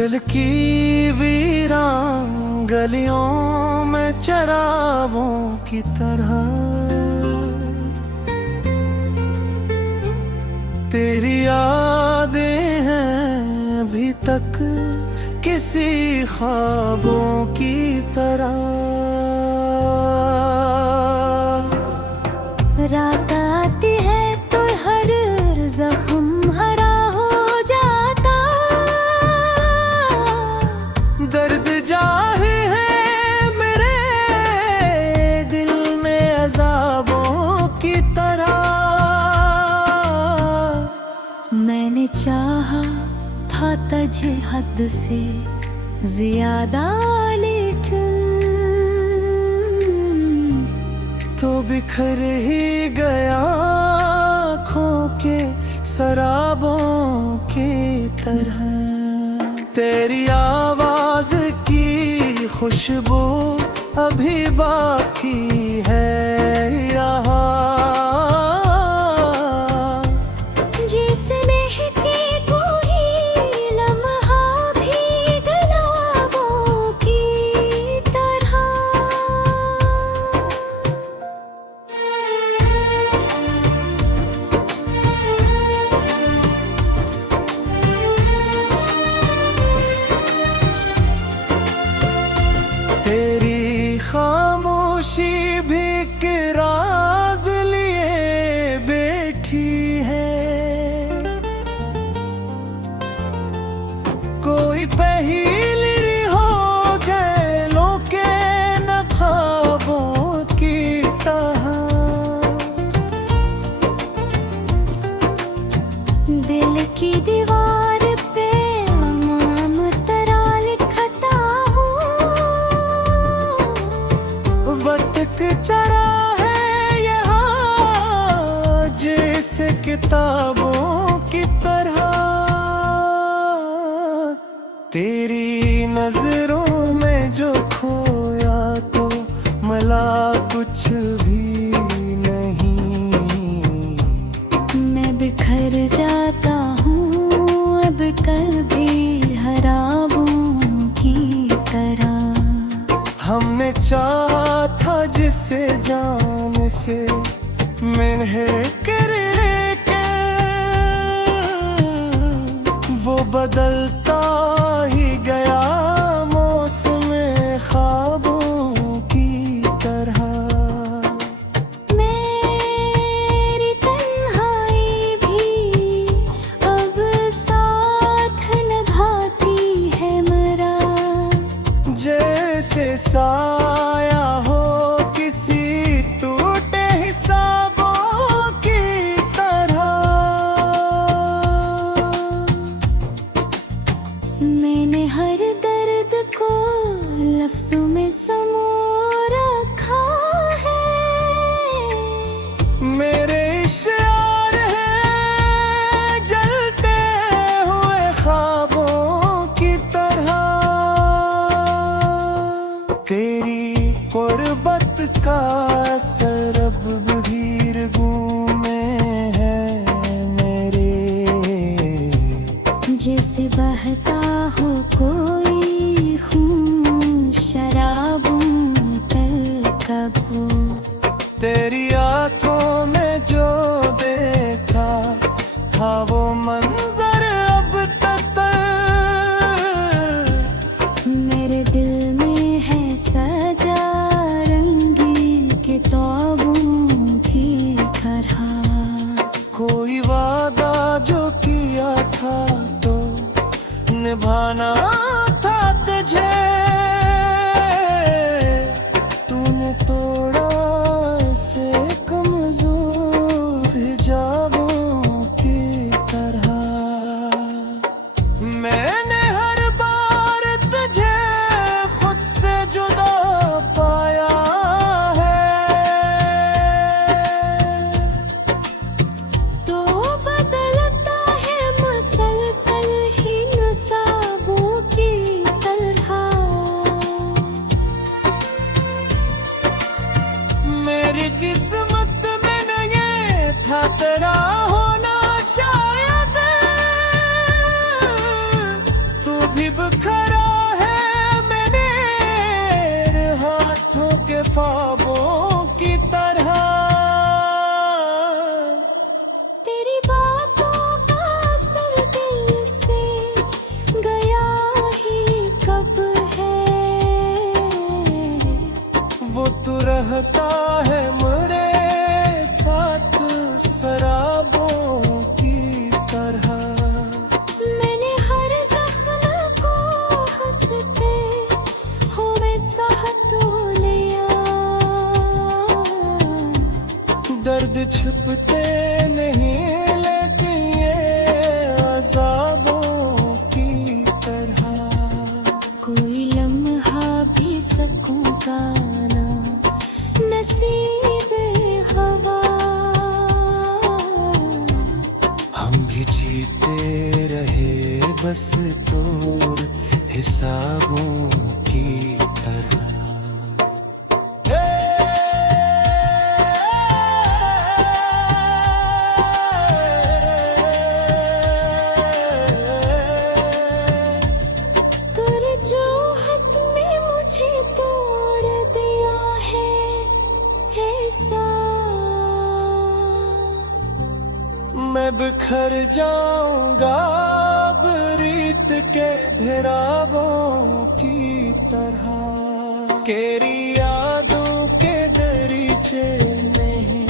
दिल की वीरान गलियों में चरागों की तरह तेरी यादें हैं अभी तक किसी ख्वाबों की तरह। रात आती है तो हर जख्म हरा हो जाता, दर्द जाहे है मेरे दिल में अज़ाबों की तरह। मैंने चाहा था तुझे हद से ज्यादा, लेकिन तो बिखर ही गया आँखों के शराबों की तरह। तेरी आवाज की खुशबू अभी बाकी है यहाँ, जिसने के कोई लम्हा भी गुलाबों की तरह। तेरी खामोशी भी के राज लिए बैठी है, कोई पहेली हो गैलों के न ख्वाबों की तरह। दिल की दीवार पे तमाम तरह लिखता हूँ, वक्त चरा है यहाँ जैसे किताबों की तरह। तेरी नजरों में जो खोया तो मिला कुछ भी नहीं। मैं बिखर जाता हूँ अब कभी हराबों की तरह। हमने चाहा था जिसे जान से मिल कर के, वो बदलता ही गया मौसम ख्वाबों की तरह। मेरी तन्हाई भी अब साथ निभाती है मेरा, जैसे साया हो किसी टूटे हिसाबों की तरह। मैंने हर दर्द को लफ्ज़ों में समो रखा है, मेरे इशार हैं जलते हुए ख्वाबों की तरह। तेरी कुर्बत का असर अब भी रगों में है मेरे, जैसे बहता हो कोई खून शराबों तलकब हो। तेरी आँखों में जो देखा था वो मंजर अब तक मेरे दिल में है सजा रंगी किताबों की तरह। कोई वादा जो किया था तो निभाना था तुझे, तूने तोड़ा इसे कम दर्द छुपते नहीं, लेकिन ये अज़ाबों की तरह। कोई लम्हा भी सकूं का ना नसीब हवा। हम भी जीते रहे बस तोर हिसाबों की तरह। तेरे जोहत ने मुझे तोड़ दिया है ऐसा। मैं बिखर जाऊंगा अब रीत के ढेरावों की तरह। तेरी यादों के दरीचे में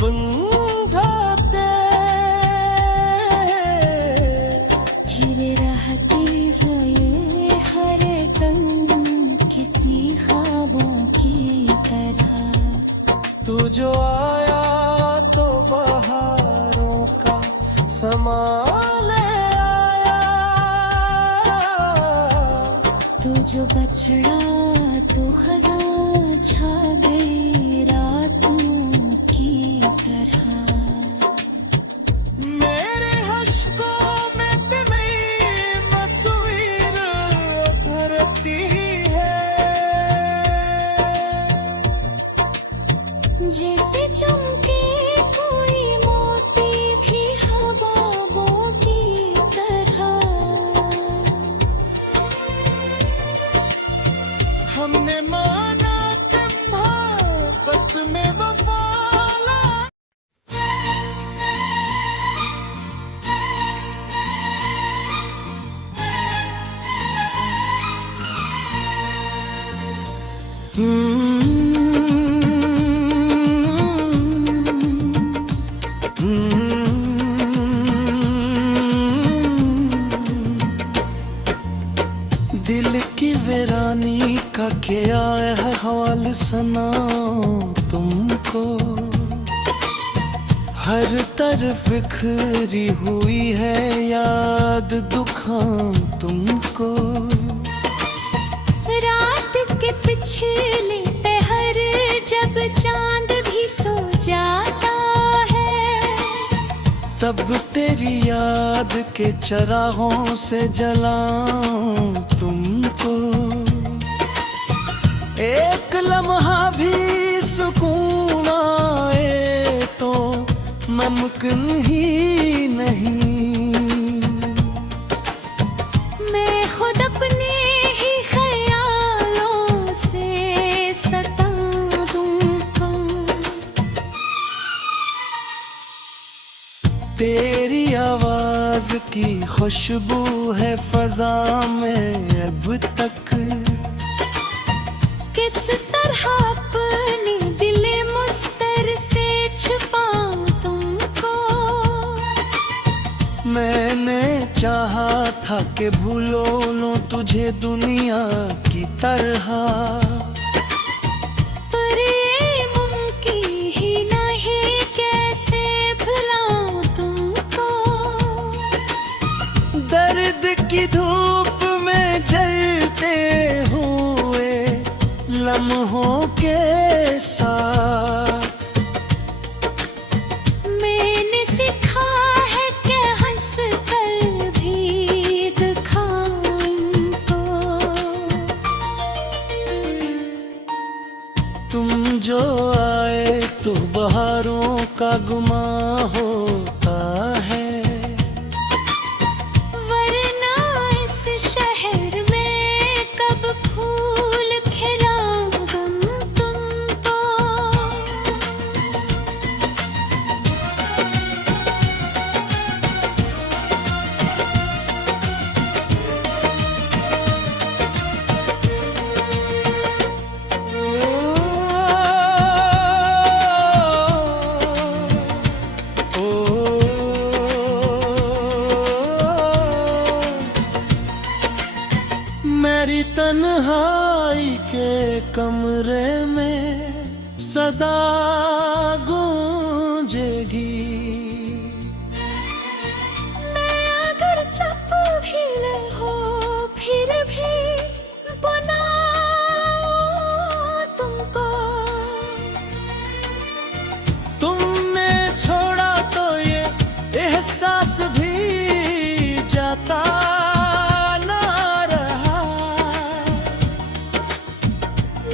बंधाते घिरे रहती वो ये हर दम किसी ख्वाबों की तरह। तू जो आया तो बहारों का समा ले आया। तू जो बछड़ा तो खजां छा गई रातों की तरह। मेरे हश्कों में तेरी तस्वीर भरती है। जैसे चमके कोई मोती भी हवाओं की तरह। हमने माना कि मोहब्बत में वफा ला। दिल की वीरानी का क्या है हाल सना तुमको। हर तरफ बिखरी हुई है याद दुखां तुमको। रात के पिछले पहर जब चांद भी सो जाता है, तब तेरी याद के चरागों से जलाऊं तुमको। एक लम्हा भी सुकून आए तो मुमकिन ही नहीं। मैं खुद अपने ही ख्यालों से सता दूंगा। तेरी आवाज की खुशबू है फजा में अब तक। किस तरह अपने दिल मुस्तर से छुपाऊं तुमको। मैंने चाहा था कि भूलो लो तुझे दुनिया की तरह। पर ये मुमकिन ही नहीं, कैसे भुलाऊं तुमको। दर्द की धूप में जलते हुए लम्हों के साथ मैंने सीखा है कि हंस कर भी दिखाऊं उनको। तुम जो आए तो बहारों का गुमा होता है। वरना इस शहर में कब फूल खिलाऊं तुमको। मेरी तन्हाई के कमरे में सदा गूंज समझेगी। मैं अगर चप भी ले हो फिर भी बनाऊं तुमको। तुमने छोड़ा तो ये एहसास भी जाता ना रहा।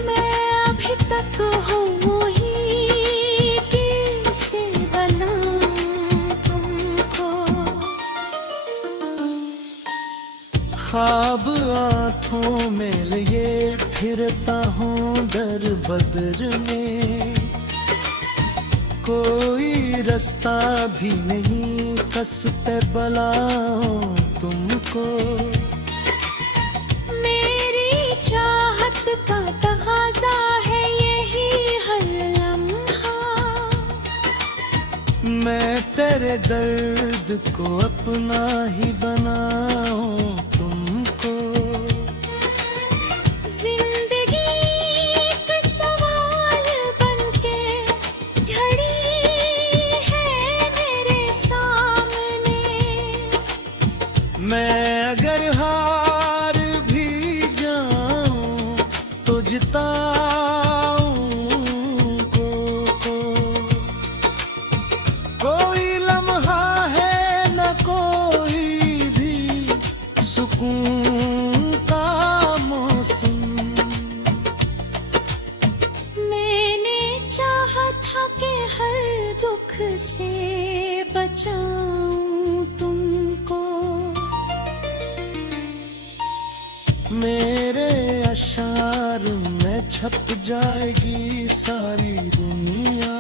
मैं अभी तक हूँ ही किसे बनाऊं तुमको। ख्वाब आँखों में लिए फिरता हूँ दर बदर में। कोई रास्ता भी नहीं कस पे बुलाऊं तुमको। मेरी चाहत का तकाज़ा है यही हर लम्हा। मैं तेरे दर्द को अपना ही बनाऊं तुमको। जिंदगी एक सवाल बनके खड़ी है मेरे सामने। मैं अगर हार भी जाऊं तो जिताऊं को। कोई लम्हा है न कोई भी सुकून का मौसम। मैंने चाहा था कि हर दुख से बचाऊं तुमको। मेरे अशार में छप जाएगी सारी दुनिया।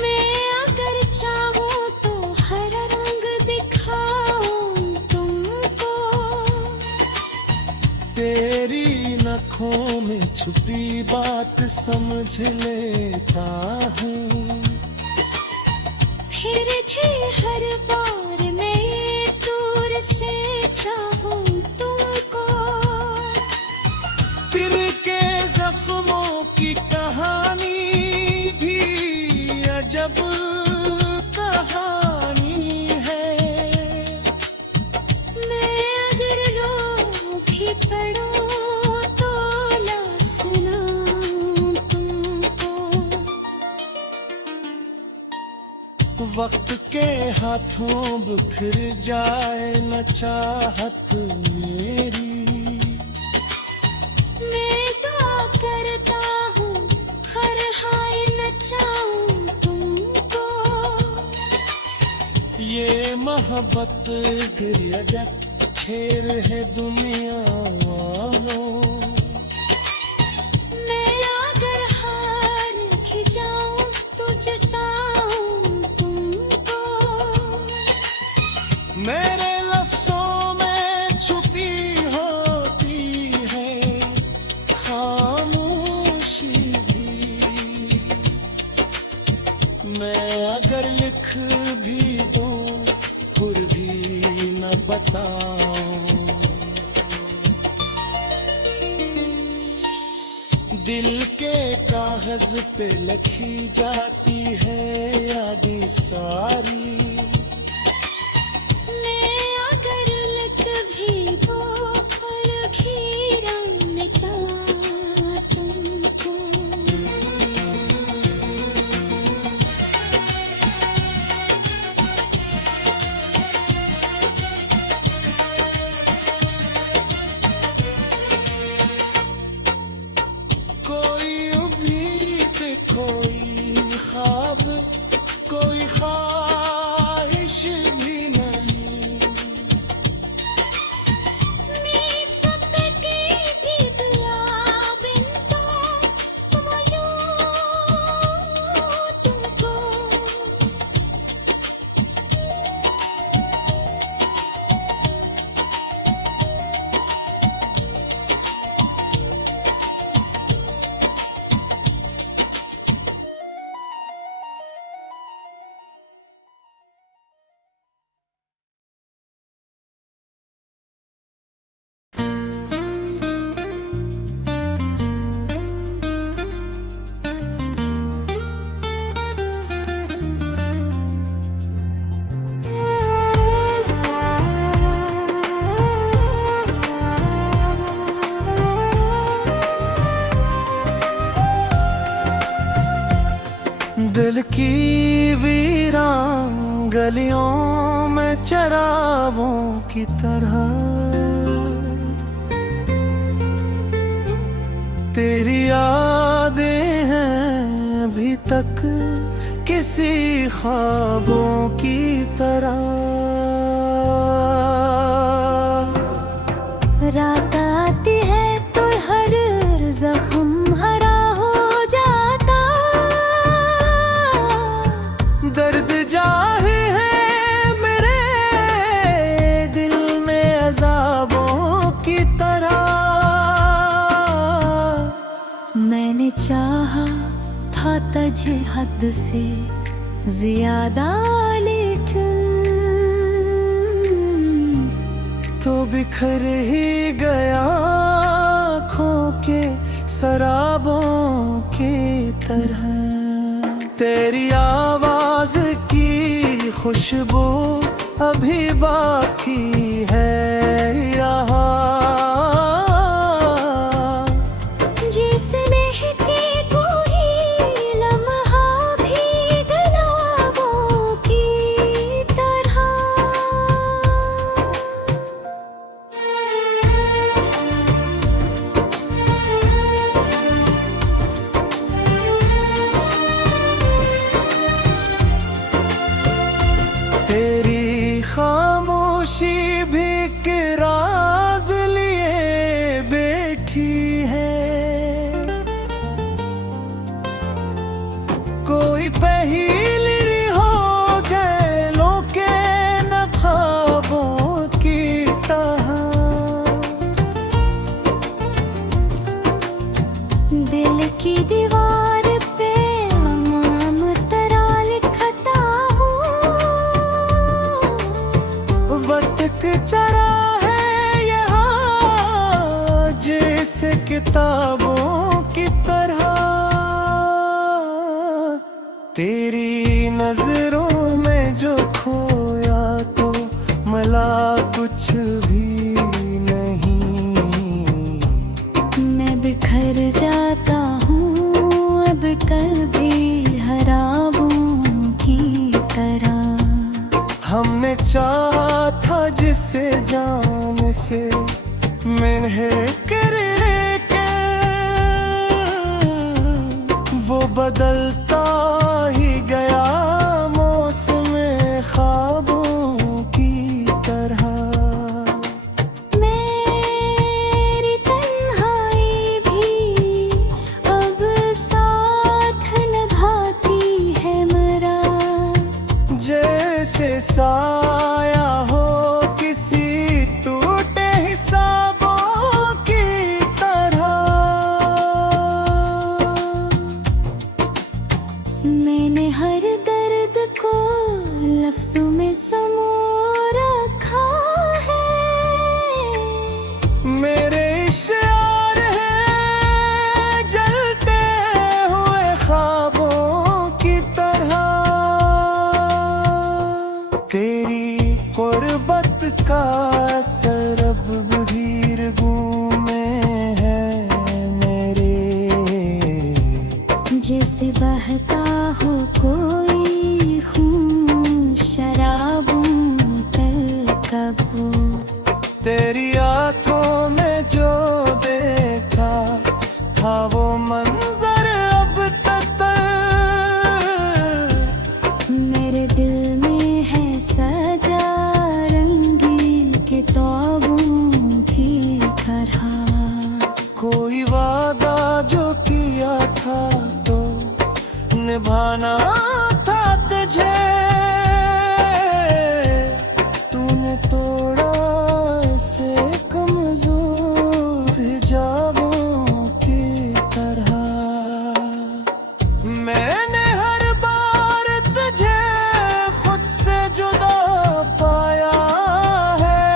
मैं अगर चाहूं तो हर रंग दिखाऊं तुमको। तेरी नखों में छुपी बात समझ लेता हूँ। फिर भी हर बार मैं दूर से चाहूं तुमको। फिर के जख्मों की कहानी भी अजब कहानी है। मैं अगर रो भी पड़ूं तो ना सुनाऊं तुमको। वक्त के हाथों बिखर जाए न चाहत मेरी। मैं दुआ करता हूँ हर हाय न चाहूं तुमको। ये मोहब्बत गिरजक खेल है दुनिया वालों। मैं अगर हार के जाऊं तो जताऊं तुमको। मेरे लफ्जों में छुपी होती है खामोशी भी। मैं अगर लिख भी दूं फिर भी न बताऊं। दिल के कागज पे लिखी जाती है यादें सारी। मैं अगर लिख भी दूं फिर भी रंग मिटा तुमको। कोई उम्मीद कोई ख्वाब कोई ख्वाहिश दिल की वीरान गलियों में चरागों की तरह तेरी यादें हैं अभी तक किसी ख्वाबों की तरह। रात आती है तो हर जख्म हरा हो जाता, दर्द जाहे है मेरे दिल में अज़ाबों की तरह। मैंने चाहा था तुझे हद से ज्यादा, लेकिन तो बिखर ही गया आँखों के शराबों की तरह। तेरी आवाज की खुशबू अभी बाकी है यहाँ, जिसने की कोई लम्हा भी गुलाबों की तरह। तेरी खामोशी भी के राज लिए बैठी है, कोई पहेली हो गैलों के न ख्वाबों की तरह। दिल की दीवार पे नाम तेरा लिखता हूँ, वक्त चरा है यहाँ जैसे किताबों की तरह। तेरी नजरों में जो खोया तो मिला कुछ भी नहीं, मैं बिखर जाता हूँ अब कल भी हराबों की तरह। हमने चाहा था जिसे जान से मिल कर के, वो बदलता ही गया मौसम ख्वाबों की तरह। मेरी तन्हाई भी अब साथ निभाती है मेरा, जैसे साया हो किसी टूटे हिसाबों की तरह। मैंने हर दर्द को लफ्जों में समो रखा है, मेरे इशार हैं जलते हुए ख्वाबों की तरह। तेरी गुर्बत का सरब भी रगों में है मेरे, जैसे बहता हो कोई खून शराबों तलकब हो। तेरी आंखों में जो देखा था वो मंजर अब तक मेरे दिल में है सजा रंगी किताबों की तरह। कोई वादा जो किया था तो निभाना था तुझे, तूने तोड़ा से कमजोर हिजाबों की तरह। मैंने हर बार तुझे खुद से जुदा पाया है,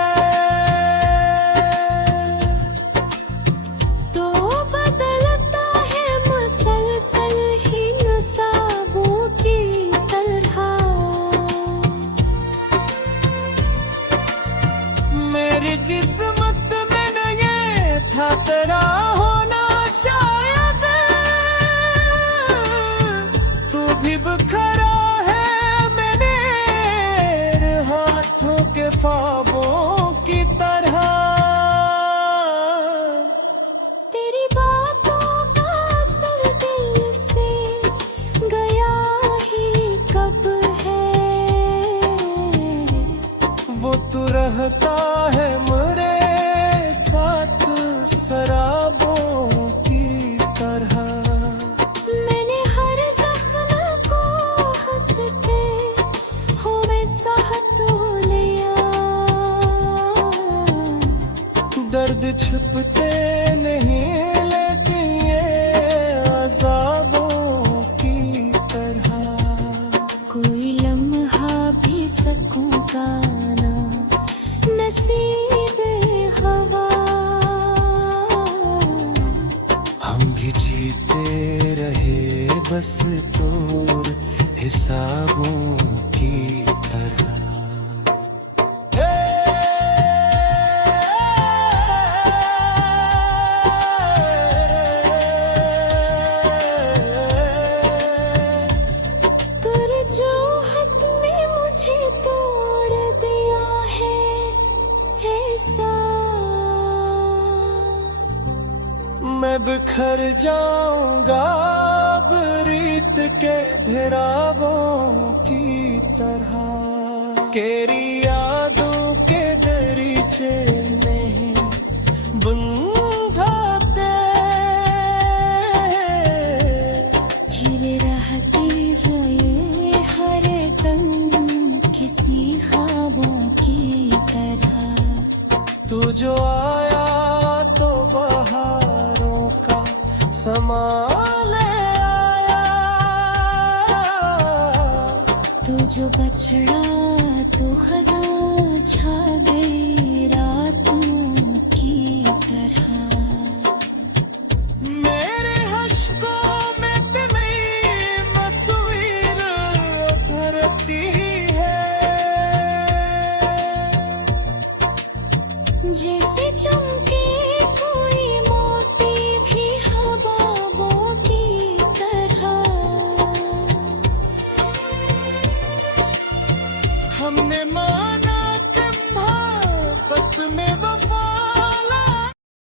तो बदलता है मुसलसल ही नसाबों की भी बिखरा है मैंने हाथों के ख्वाबों की तरह। तेरी बातों का असर दिल से गया ही कब है, वो तू रहता है मेरे साथ शराबों की तरह। मैंने हर जख्म को हंसते हुए सह तो लिया, दर्द छिपते नहीं लेती ये अज़ाबों की तरह। कोई लम्हा भी सकूं का ना नसीब हवा, हम भी जीते रहे बस तोर हिसाबों की तरह। तेरे जोहत ने मुझे तोड़ दिया है ऐसा, मैं बिखर जाऊंगा अब रीत के घेरावों की तरह। केरी यादों के दरीचे में बंधाते घिरे रहती वो ये हर दम किसी ख्वाबों की तरह। तू जो आया तो बहारों का समा ले आया, तू जो बछड़ा तो खजा